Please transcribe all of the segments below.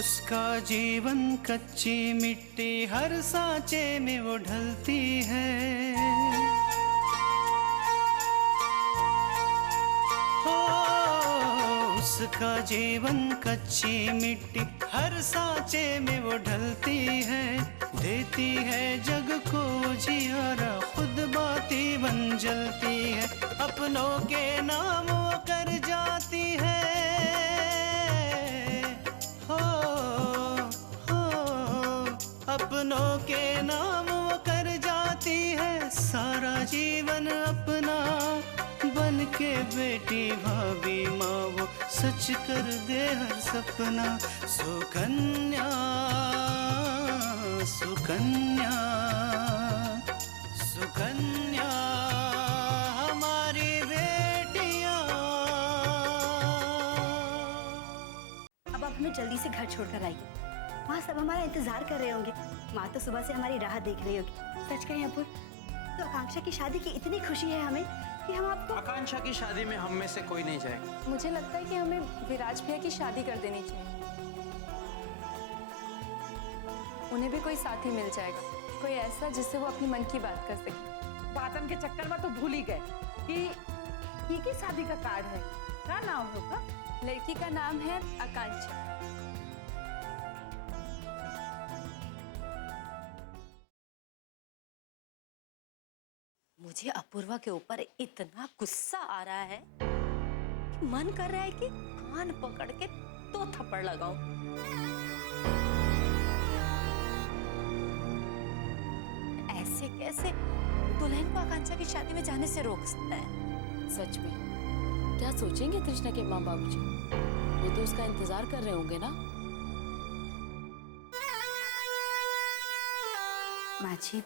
उसका जीवन कच्ची मिट्टी हर सांचे में वो ढलती है। हो उसका जीवन कच्ची मिट्टी हर सांचे में वो ढलती है। देती है जग को जियारा, खुद बाती बन जलती है। अपनों के नाम वो कर जाती है। अपनों के नाम वो कर जाती है। सारा जीवन अपना बन के बेटी भाभी माँ वो सच कर दे हर सपना। सुकन्या सुकन्या सुकन्या हमारी बेटियाँ। अब आप हमें जल्दी से घर छोड़कर आइए। वहाँ सब हमारा इंतजार कर रहे होंगे। माँ तो सुबह से हमारी राह देख रही होगी। सच कहें अपूर, तो आकांक्षा की शादी की इतनी खुशी है हमें कि हम आपको। आकांक्षा की शादी में हम में से कोई नहीं जाएगा। मुझे लगता है कि हमें विराज भैया की शादी कर देनी चाहिए। उन्हें भी कोई साथी मिल जाएगा, कोई ऐसा जिससे वो अपनी मन की बात कर सके। बातन के चक्कर में तो भूल ही गए कि की शादी का कार्ड है। क्या नाम होगा? लड़की का नाम है आकांक्षा। मुझे अपूर्वा के ऊपर इतना गुस्सा आ रहा है कि मन कर रहा है कि कान पकड़ के 2 थप्पड़ लगाऊं। ऐसे कैसे दुल्हन को आकांक्षा की शादी में जाने से रोक सकता है? सच में क्या सोचेंगे तृष्णा के माँ बाबूजी? वो तो उसका इंतजार कर रहे होंगे ना। माँ जी,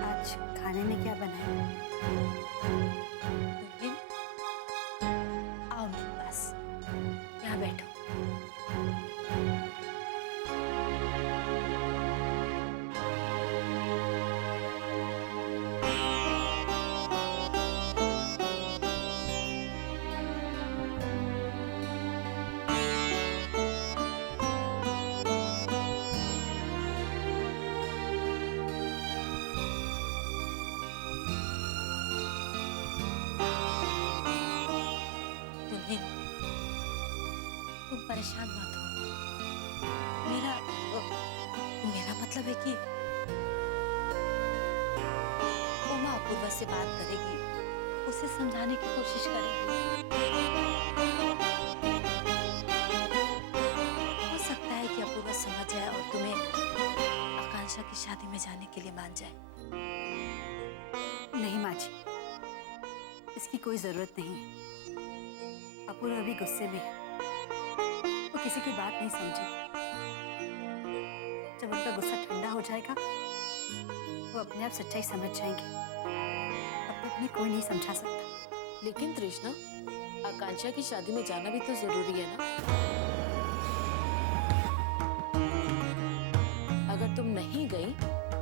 आज खाने में क्या बना है? दुल्हन, आओ मेरे पास, यहाँ बैठो। तुम परेशान मत हो। मेरा मतलब है कि उमा अपूर्वा से बात करेगी, उसे समझाने की कोशिश करेगी। हो सकता है कि अपूर्वा समझ जाए और तुम्हें आकांक्षा की शादी में जाने के लिए मान जाए। नहीं माँ जी, इसकी कोई जरूरत नहीं है। अपूर्वा अभी गुस्से में है, वो किसी की बात नहीं समझी। जब उनका गुस्सा ठंडा हो जाएगा वो अपने आप सच्चाई समझ जाएंगे। अब तक उन्हें कोई नहीं समझा सकता। लेकिन तृष्णा, आकांक्षा की शादी में जाना भी तो जरूरी है ना। अगर तुम नहीं गई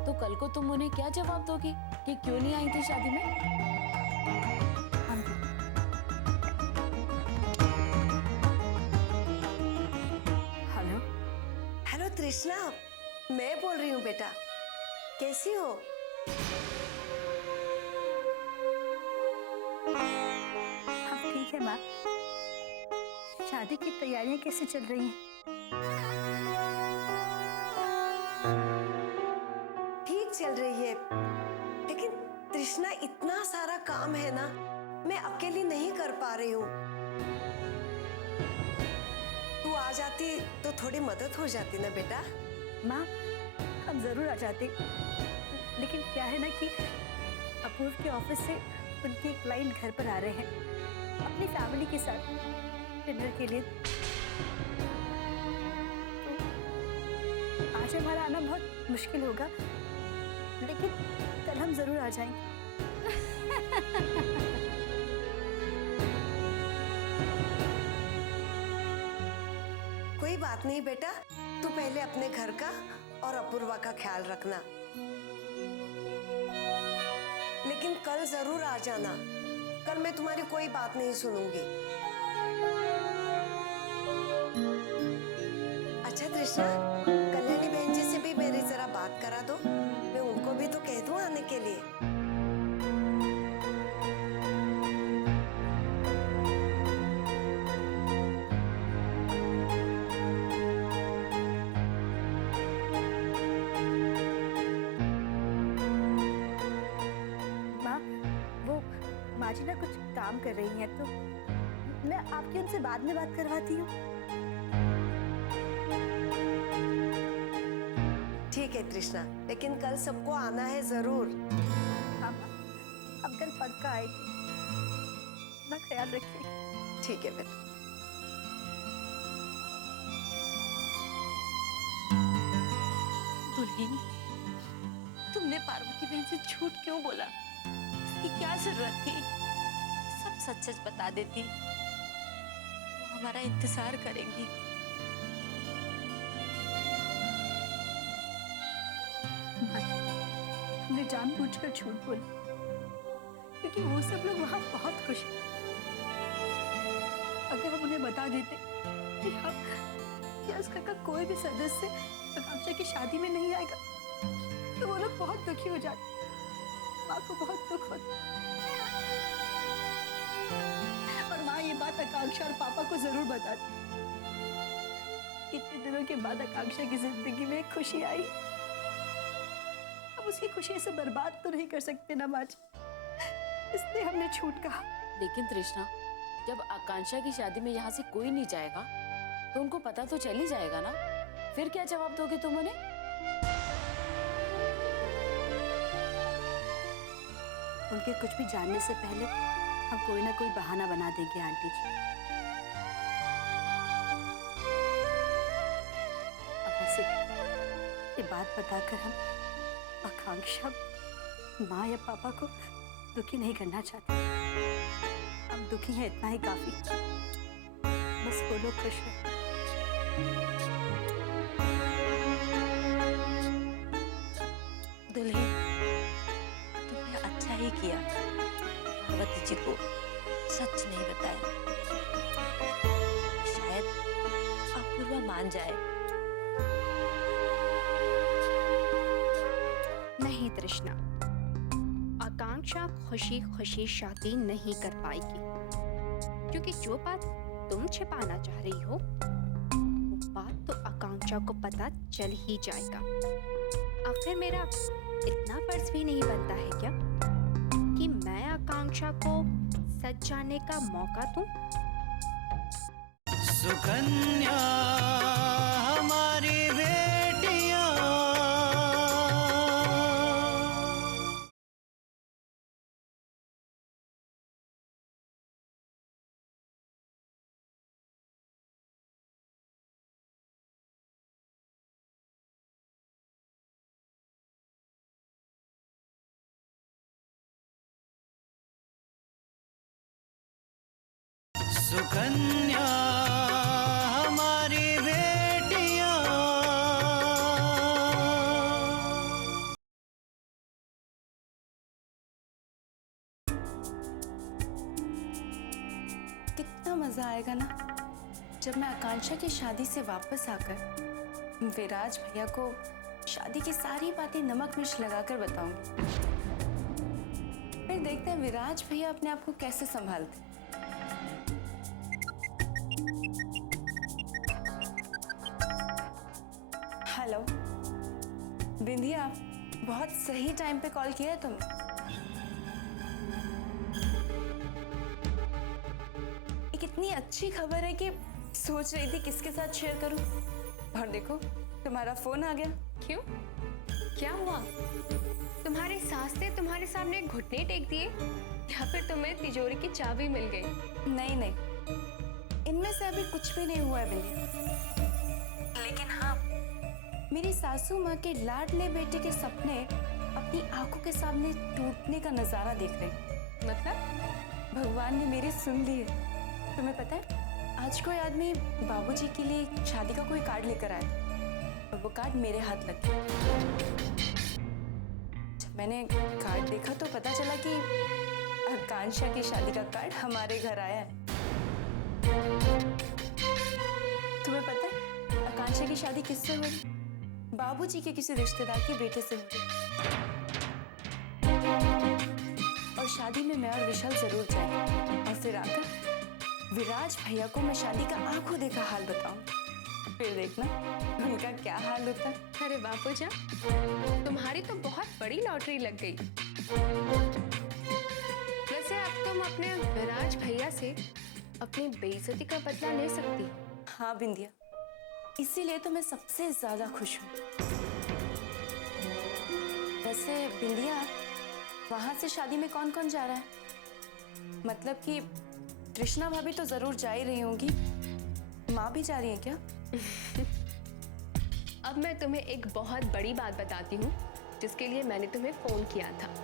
तो कल को तुम उन्हें क्या जवाब दोगी कि क्यों नहीं आई थी शादी में? तृष्णा, मैं बोल रही हूँ बेटा, कैसी हो? हाँ ठीक है माँ। शादी की तैयारियां कैसे चल रही हैं? ठीक चल रही है, लेकिन तृष्णा इतना सारा काम है ना, मैं अकेली नहीं कर पा रही हूँ। तू आ जाती तो थोड़ी मदद हो जाती ना बेटा। माँ, हम जरूर आ जाते, लेकिन क्या है ना कि अपूर्व के ऑफिस से उनके एक क्लाइंट घर पर आ रहे हैं अपनी फैमिली के साथ डिनर के लिए। तो आज हमारा आना बहुत मुश्किल होगा, लेकिन कल हम जरूर आ जाएंगे। कोई बात नहीं बेटा, तू पहले अपने घर का और अपूर्वा का ख्याल रखना, लेकिन कल जरूर आ जाना। कल मैं तुम्हारी कोई बात नहीं सुनूंगी। काम कर रही हैं, तो मैं आपकी उनसे बाद में बात करवाती हूँ। ठीक है तृष्णा, लेकिन कल सबको आना है जरूर। अब कल पक्का आएगी, अपना ख्याल रखिए। ठीक है बेटा। दुल्हन, तुमने पार्वती बहन से झूठ क्यों बोला? इसकी क्या जरूरत थी? सब सच सच बता देती, वो हमारा इंतजार करेंगी। हमने जानबूझकर झूठ बोला क्योंकि वो सब लोग वहां बहुत खुश हैं। अगर हम उन्हें बता देते कि उस घर का कोई भी सदस्य आकांक्षा की शादी में नहीं आएगा, तो वो लोग बहुत दुखी हो जाते, माँ को बहुत दुख होता। और माँ ये बात आकांक्षा और पापा को जरूर बताती। कितने दिनों के बाद आकांक्षा की जिंदगी में खुशी आई, अब उसकी खुशी से बर्बाद तो नहीं कर सकते ना माँ जी, इसलिए हमने झूठ कहा। लेकिन तृष्णा, जब आकांक्षा की शादी में यहाँ से कोई नहीं जाएगा तो उनको पता तो चल ही जाएगा ना। फिर क्या जवाब दोगे तुम उन्हें? उनके कुछ भी जानने से पहले हम कोई ना कोई बहाना बना देंगे आंटी जी। अब ऐसे ये बात बताकर हम आकांक्षा, माँ या पापा को दुखी नहीं करना चाहते। हम दुखी हैं इतना ही काफी, बस वो लोग खुश हैं। दुल्हन, तुमने अच्छा ही किया, पार्वती जी को सच नहीं बताया। शायद अपूर्वा मान जाए। नहीं तृष्णा, आकांक्षा खुशी खुशी शादी नहीं कर पाएगी, क्योंकि जो बात तुम छिपाना चाह रही हो वो बात तो आकांक्षा को पता चल ही जाएगा। आखिर मेरा इतना फर्ज भी नहीं बनता है क्या कि मैं आकांक्षा को सच जानने का मौका दूं? सुकन्या हमारी बेटियां, सुकन्या हमारी बेटियां। कितना मजा आएगा ना जब मैं आकांक्षा की शादी से वापस आकर विराज भैया को शादी की सारी बातें नमक मिर्च लगाकर बताऊंगी। फिर देखते हैं विराज भैया अपने आप को कैसे संभालते। हेलो बिंदिया, बहुत सही टाइम पे कॉल किया है तुमने। एक इतनी अच्छी खबर है कि सोच रही थी किसके साथ शेयर करूं, और देखो तुम्हारा फोन आ गया। क्यों, क्या हुआ? तुम्हारे सास ने तुम्हारे सामने घुटने टेक दिए या फिर तुम्हें तिजोरी की चाबी मिल गई? नहीं नहीं, इनमें से अभी कुछ भी नहीं हुआ है बिंदिया, लेकिन हाँ, मेरी सासू माँ के लाडले बेटे के सपने अपनी आंखों के सामने टूटने का नजारा देख रहे हैं। मतलब भगवान ने मेरी सुन ली है। तुम्हें पता है, आज कोई आदमी बाबूजी के लिए शादी का कोई कार्ड लेकर आया था और वो कार्ड मेरे हाथ लग गया। जब मैंने कार्ड देखा तो पता चला कि आकांक्षा की शादी का कार्ड हमारे घर आया है। तुम्हें पता है आकांक्षा की शादी किससे हो रही? बाबूजी के किसी रिश्तेदार के बेटे से हो रही। और शादी में मैं और विशाल जरूर जाएंगे, और फिर आकर विराज भैया को मैं शादी का आंखों देखा हाल बताऊं। फिर देखना उनका क्या हाल होता है। अरे बापूजा, तुम्हारी तो बहुत बड़ी लॉटरी लग गई। वैसे अब तुम तुम अपने विराज भैया से अपनी बेइज्जती का बदला ले सकती। हाँ बिंदिया, इसीलिए तो मैं सबसे ज्यादा खुश हूँ। वैसे बिंदिया, वहां से शादी में कौन कौन जा रहा है? मतलब कि कृष्णा भाभी तो जरूर जा ही रही होंगी, माँ भी जा रही है क्या? अब मैं तुम्हें एक बहुत बड़ी बात बताती हूँ जिसके लिए मैंने तुम्हें फोन किया था।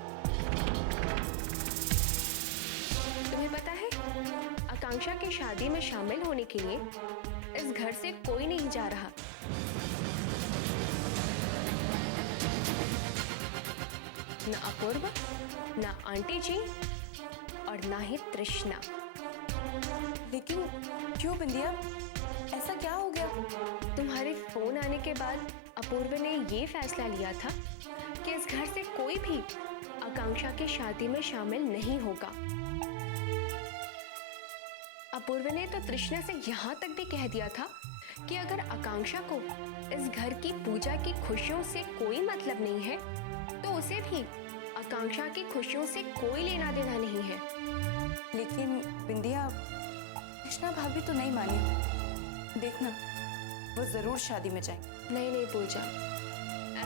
तुम्हें पता है, आकांक्षा की शादी में शामिल होने के लिए इस घर से कोई नहीं जा रहा। न अपूर्व, न आंटी जी और ना ही तृष्णा। लेकिन क्यों बिंदिया, ऐसा क्या हो गया? तुम्हारे फोन आने के बाद अपूर्व ने ये फैसला लिया था कि इस घर से कोई भी आकांक्षा की शादी में शामिल नहीं होगा। अपूर्व ने तो तृष्णा से यहाँ तक भी कह दिया था कि अगर आकांक्षा को इस घर की पूजा की खुशियों से कोई मतलब नहीं है तो उसे भी आकांक्षा की खुशियों से कोई लेना देना नहीं है। लेकिन बिंदिया, कृष्णा भाभी तो नहीं मानी। देखना, वो जरूर शादी में जाएंगे। नहीं नहीं पूजा,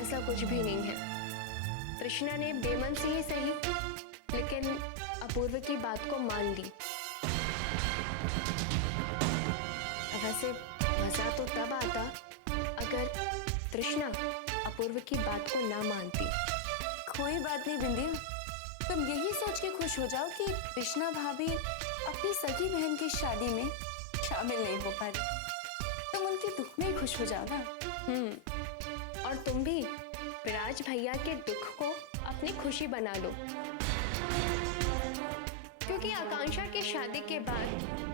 ऐसा कुछ भी नहीं है। तृष्णा ने बेमन से ही सही, लेकिन अपूर्व की बात को मान ली। वैसे मजा तो तब आता अगर तृष्णा अपूर्व की बात को ना मानती। कोई बात नहीं बिंदिया, तुम यही सोच के खुश हो जाओ कि कृष्णा भाभी अपनी सगी बहन की शादी में शामिल नहीं हो पा रही। तुम उनके दुख में ही खुश हो जाओ ना। और तुम भी विराज भैया के दुख को अपनी खुशी बना लो, क्योंकि आकांक्षा की शादी के बाद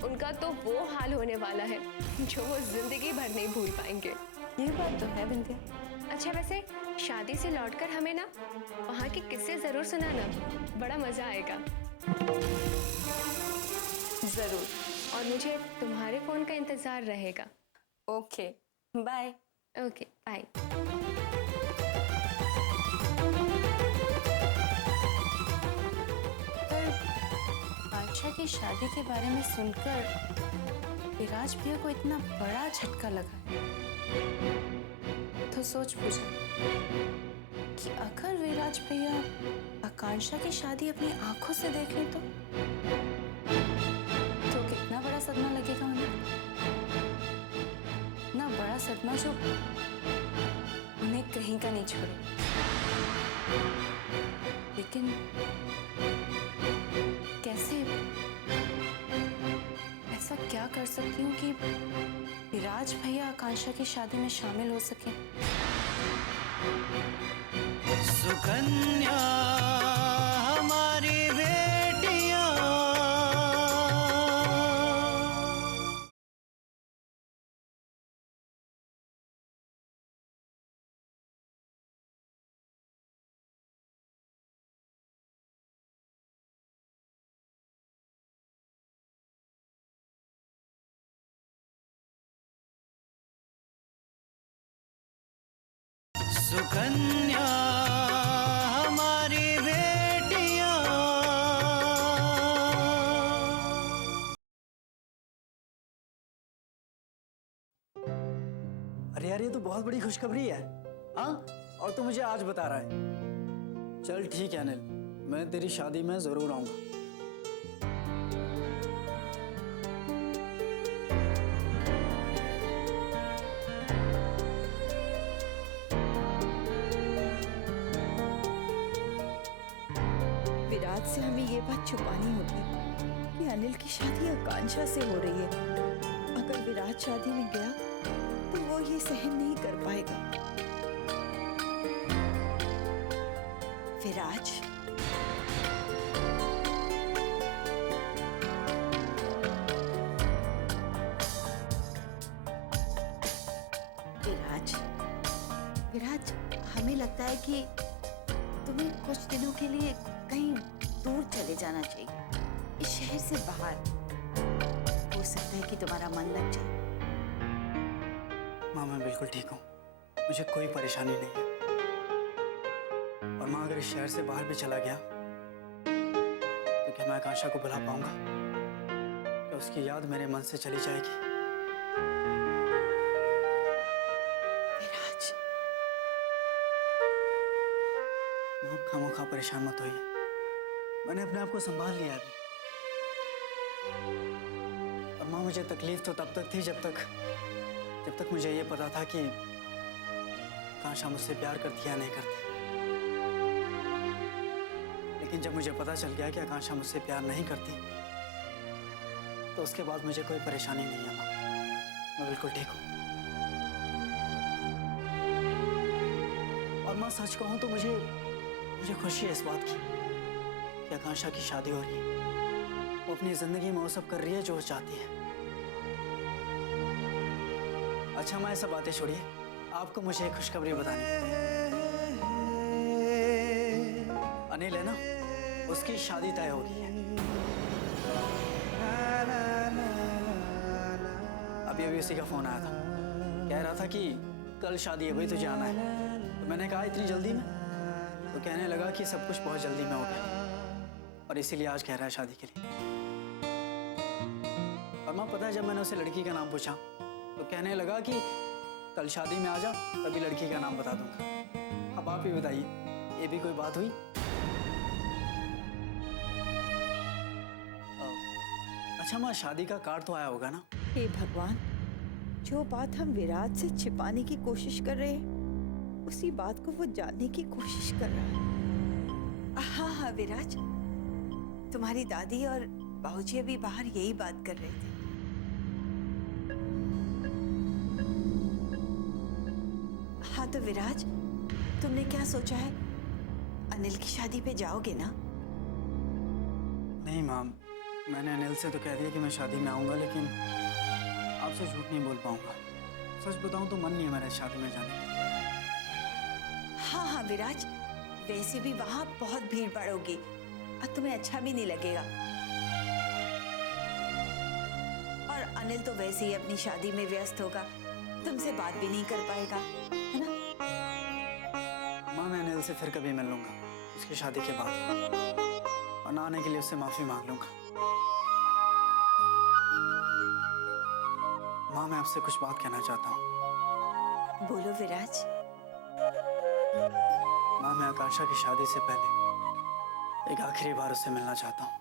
उनका तो वो हाल होने वाला है जो वो जिंदगी भर नहीं भूल पाएंगे। ये बात तो है बिंदिया। अच्छा, वैसे शादी से लौटकर हमें ना वहाँ के किस्से जरूर सुनाना, बड़ा मजा आएगा। जरूर। और मुझे तुम्हारे फोन का इंतजार रहेगा। Okay, bye. Okay, bye. Akanksha की शादी के बारे में सुनकर विराज भैया को इतना बड़ा झटका लगा है, तो सोच पूछा कि अगर विराज भैया आकांक्षा की शादी अपनी आंखों से देख लें तो कितना बड़ा सदमा लगेगा उन्हें। ना बड़ा सदमा जो उन्हें कहीं का नहीं छोड़े। लेकिन कैसे, ऐसा क्या कर सकती हूँ कि विराज भैया आकांक्षा की शादी में शामिल हो सके? सुकन्या हमारी बेटियां, सुकन्या हमारी बेटियां। अरे यार, ये तो बहुत बड़ी खुशखबरी है। हाँ, और तू मुझे आज बता रहा है। चल ठीक है अनिल, मैं तेरी शादी में जरूर आऊंगा। विराज से हमें ये बात छुपानी होगी कि अनिल की शादी आकांक्षा से हो रही है। अगर विराज शादी में गया तो वो ये सहन नहीं कर पाएगा। विराज, विराज, विराज, हमें लगता है कि तुम्हें कुछ दिनों के लिए कहीं दूर चले जाना चाहिए, इस शहर से बाहर। हो सकता है कि तुम्हारा मन लग जाए। माँ, मैं बिल्कुल ठीक हूँ, मुझे कोई परेशानी नहीं है। और माँ, अगर इस शहर से बाहर भी चला गया तो क्या मैं मैं आकांक्षा को बुला पाऊंगा, कि उसकी याद मेरे मन से चली जाएगी। विराज, माँ खामोखा परेशान मत होइए, मैंने अपने आप को संभाल लिया अभी। और माँ मुझे तकलीफ तो तब तक थी जब तक मुझे ये पता था कि आकांक्षा मुझसे प्यार करती या नहीं करती। लेकिन जब मुझे पता चल गया कि आकांक्षा मुझसे प्यार नहीं करती, तो उसके बाद मुझे कोई परेशानी नहीं है माँ, मैं बिल्कुल ठीक हूँ। और माँ सच कहूँ तो मुझे खुशी है इस बात की कि आकांक्षा की शादी हो रही है। वो अपनी जिंदगी में वो सब कर रही है जो वो चाहती है। अच्छा माँ, ऐसा बातें छोड़िए, आपको मुझे एक खुशखबरी बतानी है। अनिल है ना, उसकी शादी तय हो गई है। अभी अभी उसी का फोन आया था, कह रहा था कि कल शादी है भाई, तुझे आना है। तो मैंने कहा इतनी जल्दी में? तो कहने लगा कि सब कुछ बहुत जल्दी में हो गया और इसीलिए आज कह रहा है शादी के लिए। और माँ पता है, जब मैंने उसे लड़की का नाम पूछा तो कहने लगा कि कल शादी में आ जा, तभी लड़की का नाम बता दूंगा। अब आप ही बताइए, ये भी कोई बात हुई? अच्छा माँ, शादी का कार्ड तो आया होगा ना? हे भगवान, जो बात हम विराज से छिपाने की कोशिश कर रहे हैं, उसी बात को वो जानने की कोशिश कर रहा है। हाँ हाँ विराज, तुम्हारी दादी और बाबूजी अभी बाहर यही बात कर रहे थे। हाँ तो विराज, तुमने क्या सोचा है? अनिल की शादी पे जाओगे ना? नहीं माँ, मैंने अनिल से तो कह दिया कि मैं शादी में आऊँगा, लेकिन आपसे झूठ नहीं बोल पाऊँगा। सच बताऊँ तो मन नहीं है मेरा शादी में जाने का। हाँ हाँ विराज, वैसे भी वहाँ बहुत भीड़ भाड़ होगी और तुम्हें अच्छा भी नहीं लगेगा। और अनिल तो वैसे ही अपनी शादी में व्यस्त होगा, तुमसे बात भी नहीं कर पाएगा, है ना? माँ मैं अनिल से फिर कभी मिल लूँगा उसकी शादी के बाद, और ना आने के लिए उससे माफ़ी मांग लूँगा। माँ मैं आपसे कुछ बात कहना चाहता हूँ। बोलो विराज। माँ मैं आकांक्षा की शादी से पहले एक आखिरी बार उससे मिलना चाहता हूँ।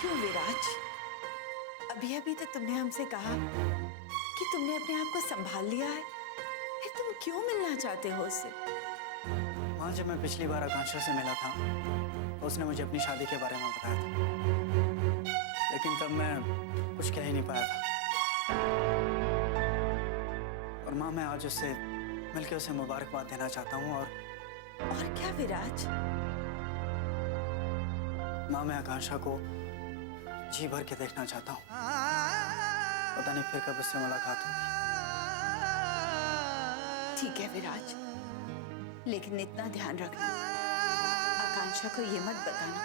क्यों विराज? अभी अभी तो तुमने हमसे कहा कि तुमने अपने आप को संभाल लिया है, फिर तुम क्यों मिलना चाहते हो उससे? माँ जब मैं पिछली बार आकांक्षा से मिला था तो उसने मुझे अपनी शादी के बारे में बताया था, लेकिन तब मैं कुछ कह ही नहीं पाया था। और माँ मैं आज उससे मिलकर उसे मुबारकबाद देना चाहता हूँ। और क्या विराज? माँ मैं आकांक्षा को जी भर के देखना चाहता हूँ। पता नहीं फिर कब उससे मुलाकात होगी। ठीक है विराज, लेकिन इतना ध्यान रखना, आकांक्षा को ये मत बताना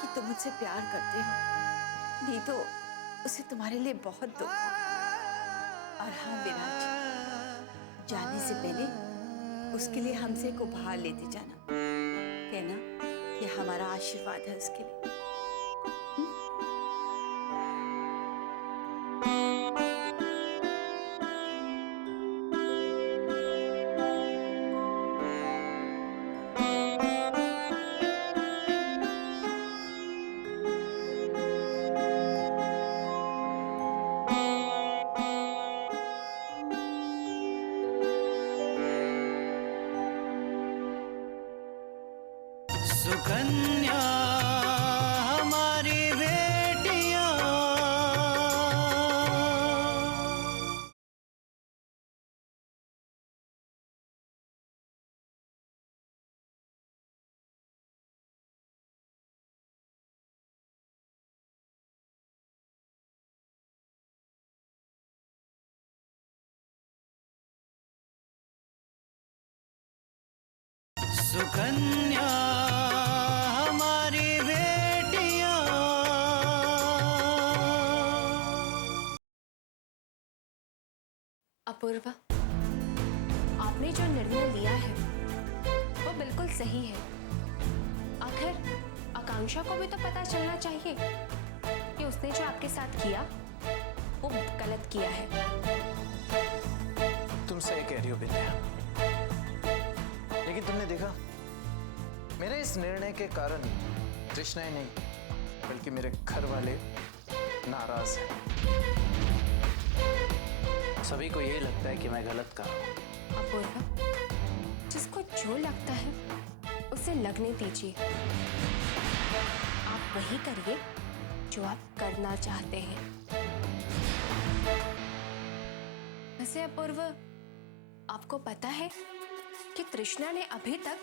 कि तुम मुझसे प्यार करते हो, नहीं तो उसे तुम्हारे लिए बहुत दुख होगा। और हाँ विराज, जाने से पहले उसके लिए हमसे एक उपहार लेते जाना, कहना कि हमारा आशीर्वाद है उसके लिए। सुकन्या हमारी बेटियां, सुकन्या हमारी बेटियां। अपूर्वा, आपने जो निर्णय लिया है वो बिल्कुल सही है। आकांक्षा को भी तो पता चलना चाहिए कि उसने जो आपके साथ किया वो गलत किया है। तुम सही कह रही हो विद्या, लेकिन तुमने देखा मेरे इस निर्णय के कारण तृष्णा ही नहीं बल्कि मेरे घर वाले नाराज हैं। सभी को यही लगता है कि मैं गलत कर रहा हूं। अपूर्वा, जिसको जो लगता है उसे लगने दीजिए। आप वही करिए जो आप करना चाहते हैं। वैसे अपूर्व, आपको पता है कि तृष्णा ने अभी तक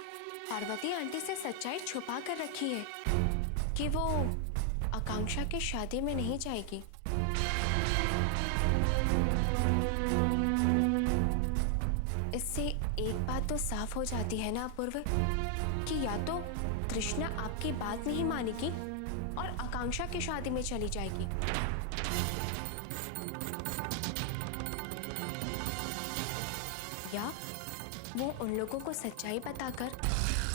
पार्वती आंटी से सच्चाई छुपा कर रखी है कि वो आकांक्षा की शादी में नहीं जाएगी। इससे एक बात तो साफ हो जाती है ना अपूर्व, कि या तो तृष्णा आपकी बात नहीं मानेगी और आकांक्षा की शादी में चली जाएगी, या वो उन लोगों को सच्चाई बताकर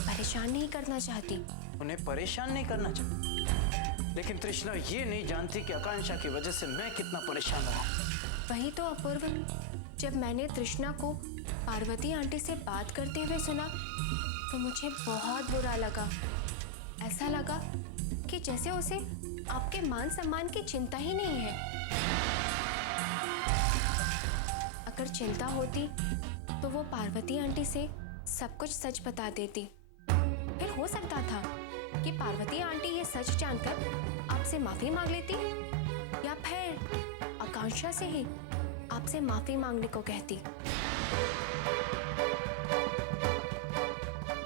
परेशान नहीं करना चाहती। उन्हें परेशान नहीं करना चाहती, लेकिन तृष्णा ये नहीं जानती कि आकांक्षा की वजह से मैं कितना परेशान रहा। वही तो अपूर्व, जब मैंने तृष्णा को पार्वती आंटी से बात करते हुए सुना तो मुझे बहुत बुरा लगा। ऐसा लगा कि जैसे उसे आपके मान सम्मान की चिंता ही नहीं है। अगर चिंता होती तो वो पार्वती आंटी से सब कुछ सच बता देती। फिर हो सकता था कि पार्वती आंटी ये सच जानकर आपसे माफी मांग लेती, या फिर आकांक्षा से ही आपसे माफी मांगने को कहती।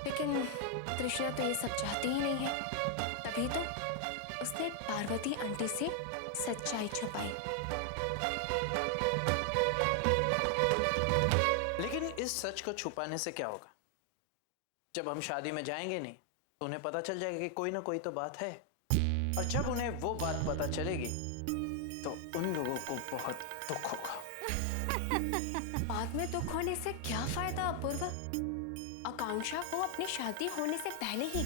लेकिन तृष्णा तो ये सब चाहती ही नहीं है, तभी तो उसने पार्वती आंटी से सच्चाई छुपाई। लेकिन इस सच को छुपाने से क्या होगा? जब हम शादी में जाएंगे नहीं तो उन्हें पता चल जाएगा कि कोई ना कोई तो बात है, और जब उन्हें वो बात पता चलेगी तो उन लोगों को बहुत दुख होगा। बाद में दुख होने से क्या फायदा अपूर्व? आकांक्षा को अपनी शादी होने से पहले ही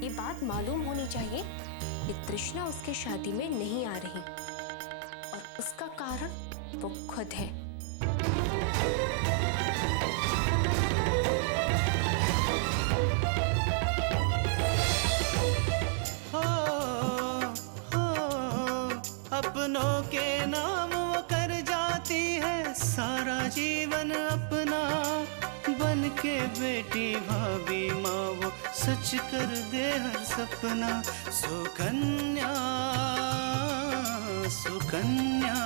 ये बात मालूम होनी चाहिए कि तृष्णा उसके शादी में नहीं आ रही, और उसका कारण वो खुद है। अपनों के नाम वो कर जाती है सारा जीवन अपना, बन के बेटी भाभी माँ वो सच कर दे हर सपना। सुकन्या सुकन्या